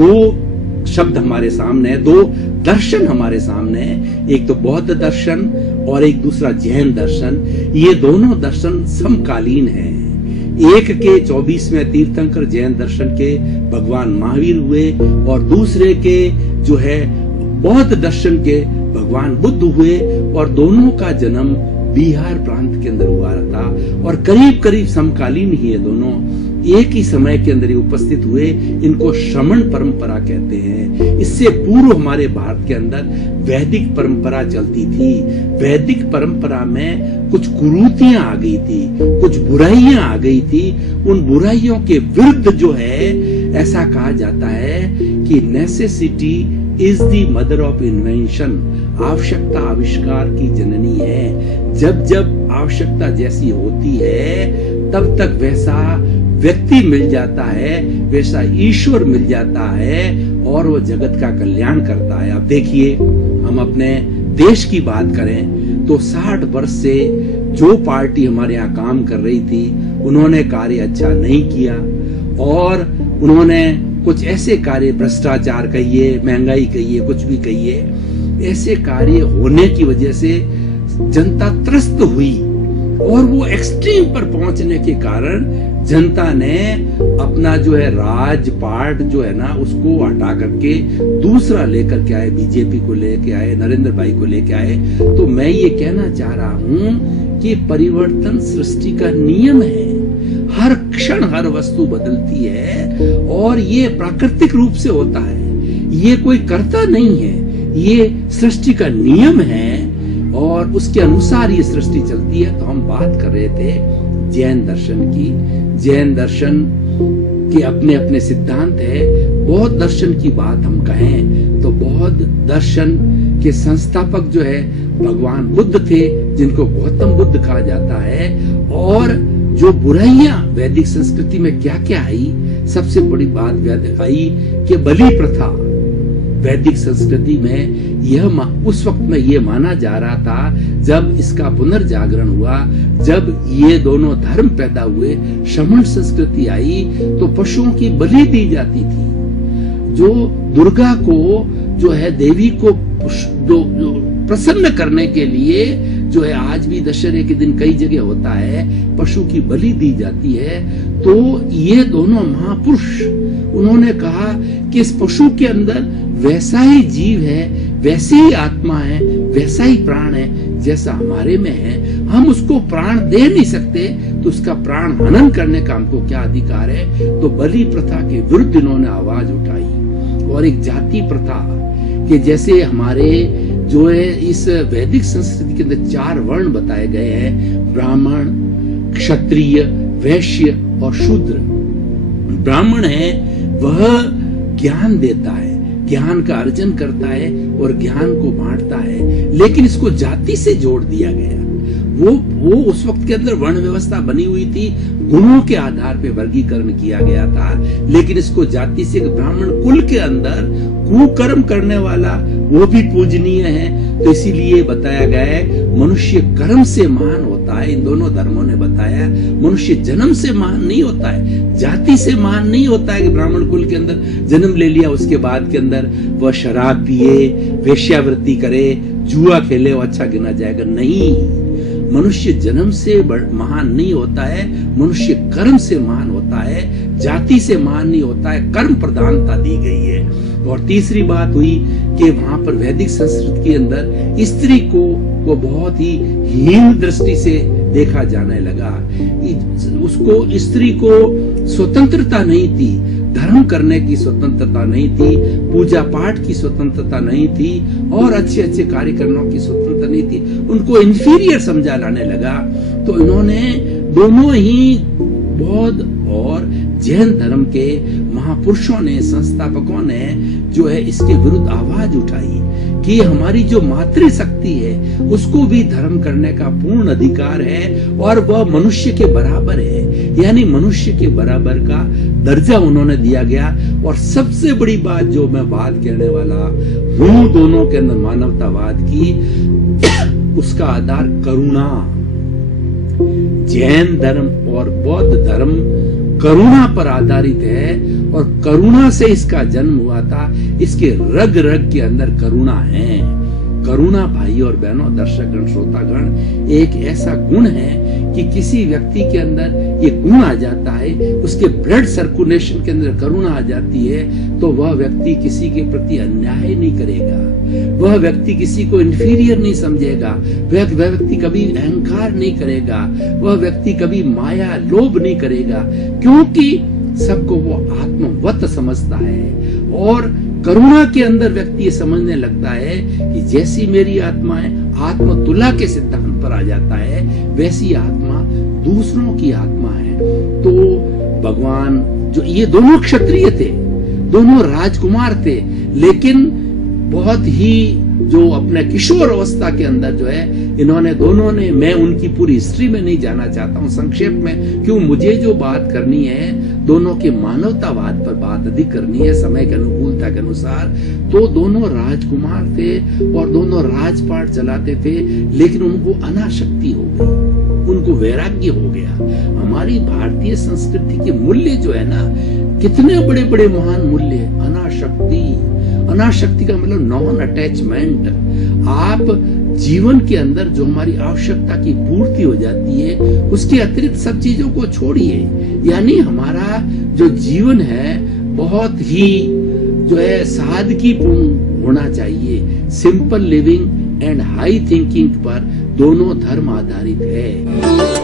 दो शब्द हमारे सामने है, दो दर्शन हमारे सामने है, एक तो बौद्ध दर्शन और एक दूसरा जैन दर्शन। ये दोनों दर्शन समकालीन हैं। एक के 24वें तीर्थंकर जैन दर्शन के भगवान महावीर हुए और दूसरे के जो है बौद्ध दर्शन के भगवान बुद्ध हुए, और दोनों का जन्म बिहार प्रांत के अंदर हुआ था और करीब करीब समकालीन ही है। दोनों एक ही समय के अंदर ही उपस्थित हुए। इनको श्रमण परंपरा कहते हैं। इससे पूर्व हमारे भारत के अंदर वैदिक परंपरा चलती थी। वैदिक परंपरा में कुछ कुरीतियां आ गई थी, कुछ बुराइयां आ गई थी। उन बुराइयों के विरुद्ध जो है, ऐसा कहा जाता है कि necessity is the mother of invention. आवश्यकता आविष्कार की जननी है। जब जब आवश्यकता जैसी होती है तब तक वैसा व्यक्ति मिल जाता है, वैसा ईश्वर मिल जाता है और वो जगत का कल्याण करता है। अब देखिए, हम अपने देश की बात करें तो 60 वर्ष से जो पार्टी हमारे यहाँ काम कर रही थी, उन्होंने कार्य अच्छा नहीं किया और उन्होंने कुछ ऐसे कार्य, भ्रष्टाचार कहिए, महंगाई कहिए, कुछ भी कहिए, ऐसे कार्य होने की वजह से जनता त्रस्त हुई और वो एक्सट्रीम पर पहुंचने के कारण जनता ने अपना जो है राजपाट जो है ना, उसको हटा करके दूसरा लेकर के आए, बीजेपी को लेके आए, नरेंद्र भाई को लेके आए। तो मैं ये कहना चाह रहा हूं कि परिवर्तन सृष्टि का नियम है। हर क्षण हर वस्तु बदलती है और ये प्राकृतिक रूप से होता है। ये कोई कर्ता नहीं है, ये सृष्टि का नियम है और उसके अनुसार ये सृष्टि चलती है। तो हम बात कर रहे थे जैन दर्शन की। जैन दर्शन के अपने अपने सिद्धांत है। बौद्ध दर्शन की बात हम कहें तो बौद्ध दर्शन के संस्थापक जो है भगवान बुद्ध थे, जिनको गौतम बुद्ध कहा जाता है। और जो बुराइयां वैदिक संस्कृति में क्या क्या आई, सबसे बड़ी बात आई कि बलि प्रथा वैदिक संस्कृति में यह उस वक्त में यह माना जा रहा था जब इसका पुनर्जागरण हुआ, जब ये दोनों धर्म पैदा हुए, श्रमण संस्कृति आई तो पशुओं की बलि दी जाती थी। जो दुर्गा को जो है देवी को जो प्रसन्न करने के लिए जो है आज भी दशहरे के दिन कई जगह होता है, पशु की बलि दी जाती है। तो ये दोनों महापुरुष उन्होंने कहा कि इस पशु के अंदर वैसा ही जीव है, वैसी ही आत्मा है, वैसा ही प्राण है जैसा हमारे में है। हम उसको प्राण दे नहीं सकते तो उसका प्राण हनन करने का हमको क्या अधिकार है। तो बलि प्रथा के विरुद्ध इन्होंने आवाज उठाई। और एक जाति प्रथा कि जैसे हमारे जो है इस वैदिक संस्कृति के अंदर 4 वर्ण बताए गए हैं, ब्राह्मण, क्षत्रिय, वैश्य और शूद्र। ब्राह्मण है वह ज्ञान देता है, ज्ञान का अर्जन करता है और ज्ञान को बांटता है, लेकिन इसको जाति से जोड़ दिया गया। वो उस वक्त के अंदर वर्ण व्यवस्था बनी हुई थी, गुणों के आधार पे वर्गीकरण किया गया था, लेकिन इसको जाति से, ब्राह्मण कुल के अंदर कुकर्म करने वाला वो भी पूजनीय है। तो इसीलिए बताया गया है मनुष्य कर्म से महान होता है। इन दोनों धर्मों ने बताया मनुष्य जन्म से महान नहीं होता है, जाति से महान नहीं होता है कि ब्राह्मण कुल के अंदर जन्म ले लिया उसके बाद के अंदर वह शराब पिए, वेश्यावृत्ति करे, जुआ खेले, वो अच्छा गिना जाएगा। नहीं, मनुष्य जन्म से महान नहीं होता है, मनुष्य कर्म से महान होता है, जाति से महान नहीं होता है। कर्म प्रधानता दी गई है। और तीसरी बात हुई कि वहां पर वैदिक संस्कृति के अंदर स्त्री को वो बहुत ही हीन दृष्टि से देखा जाने लगा। उसको, स्त्री को स्वतंत्रता नहीं थी, धर्म करने की स्वतंत्रता नहीं थी, पूजा पाठ की स्वतंत्रता नहीं थी और अच्छे अच्छे कार्य करने की स्वतंत्रता नहीं थी। उनको इंफीरियर समझा लाने लगा। तो इन्होंने दोनों ही बौद्ध और जैन धर्म के महापुरुषों ने, संस्थापकों ने जो है इसके विरुद्ध आवाज उठाई कि हमारी जो मातृशक्ति है उसको भी धर्म करने का पूर्ण अधिकार है और वह मनुष्य के बराबर है, यानी मनुष्य के बराबर का दर्जा उन्होंने दिया गया। और सबसे बड़ी बात जो मैं बात कहने वाला हूं दोनों के अंदर मानवतावाद की, उसका आधार करुणा। जैन धर्म और बौद्ध धर्म करुणा पर आधारित है और करुणा से इसका जन्म हुआ था। इसके रग रग के अंदर करुणा है। करुणा भाई और बहनों, दर्शकगण, श्रोतागण, एक ऐसा गुण है कि किसी व्यक्ति के अंदर ये गुण आ जाता है, उसके ब्लड सर्कुलेशन के अंदर करुणा आ जाती है, तो वह व्यक्ति किसी के प्रति अन्याय नहीं करेगा, वह व्यक्ति किसी को इंफीरियर नहीं समझेगा, वह व्यक्ति कभी अहंकार नहीं करेगा, वह व्यक्ति कभी माया लोभ नहीं करेगा, क्योंकि सबको वो आत्मवत समझता है। और करुणा के अंदर व्यक्ति ये समझने लगता है कि जैसी मेरी आत्मा है, आत्मतुला के सिद्धांत पर आ जाता है, वैसी आत्मा दूसरों की आत्मा है। तो भगवान, जो ये दोनों क्षत्रिय थे, दोनों राजकुमार थे, लेकिन बहुत ही जो अपने किशोर अवस्था के अंदर जो है, इन्होंने दोनों ने, मैं उनकी पूरी हिस्ट्री में नहीं जाना चाहता हूं, संक्षेप में, क्यों, मुझे जो बात करनी है दोनों के मानवतावाद पर बात अधिक करनी है समय के अनुकूलता के अनुसार। तो दोनों राजकुमार थे और दोनों राजपाट चलाते थे, लेकिन उनको अनाशक्ति हो गई, उनको वैराग्य हो गया। हमारी भारतीय संस्कृति के मूल्य जो है ना, कितने बड़े बड़े महान मूल्य, अनाशक्ति। अनाशक्ति का मतलब नॉन अटैचमेंट। आप जीवन के अंदर जो हमारी आवश्यकता की पूर्ति हो जाती है, उसके अतिरिक्त सब चीजों को छोड़िए। यानी हमारा जो जीवन है बहुत ही जो है सादगीपूर्ण होना चाहिए। Simple living and high thinking पर दोनों धर्म आधारित है।